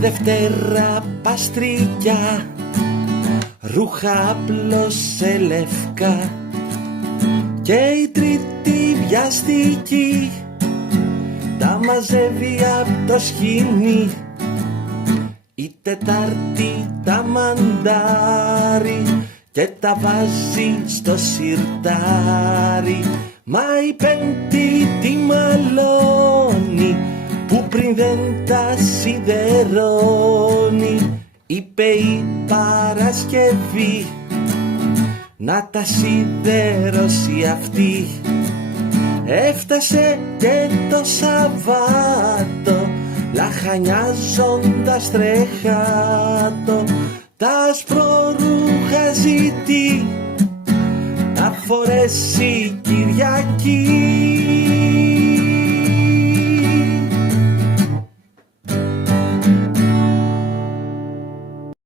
Δευτέρα παστρικιά, ρούχα απλώσε λευκά. Και η Τρίτη βιαστική, τα μαζεύει απ' το σχοινί. Η Τετάρτη τα μαντάρει και τα βάζει στο σιρτάρι. Μα η Πέμπτη τη μαλώνει, που πριν δεν τα σιδερώνει. Είπε η Παρασκευή να τα σιδερώσει αυτή. Έφτασε και το Σαββάτο, λαχανιάζοντας τρεχάτο. Τα σπρορούχα ζητεί, τα φορέσει Κυριακή.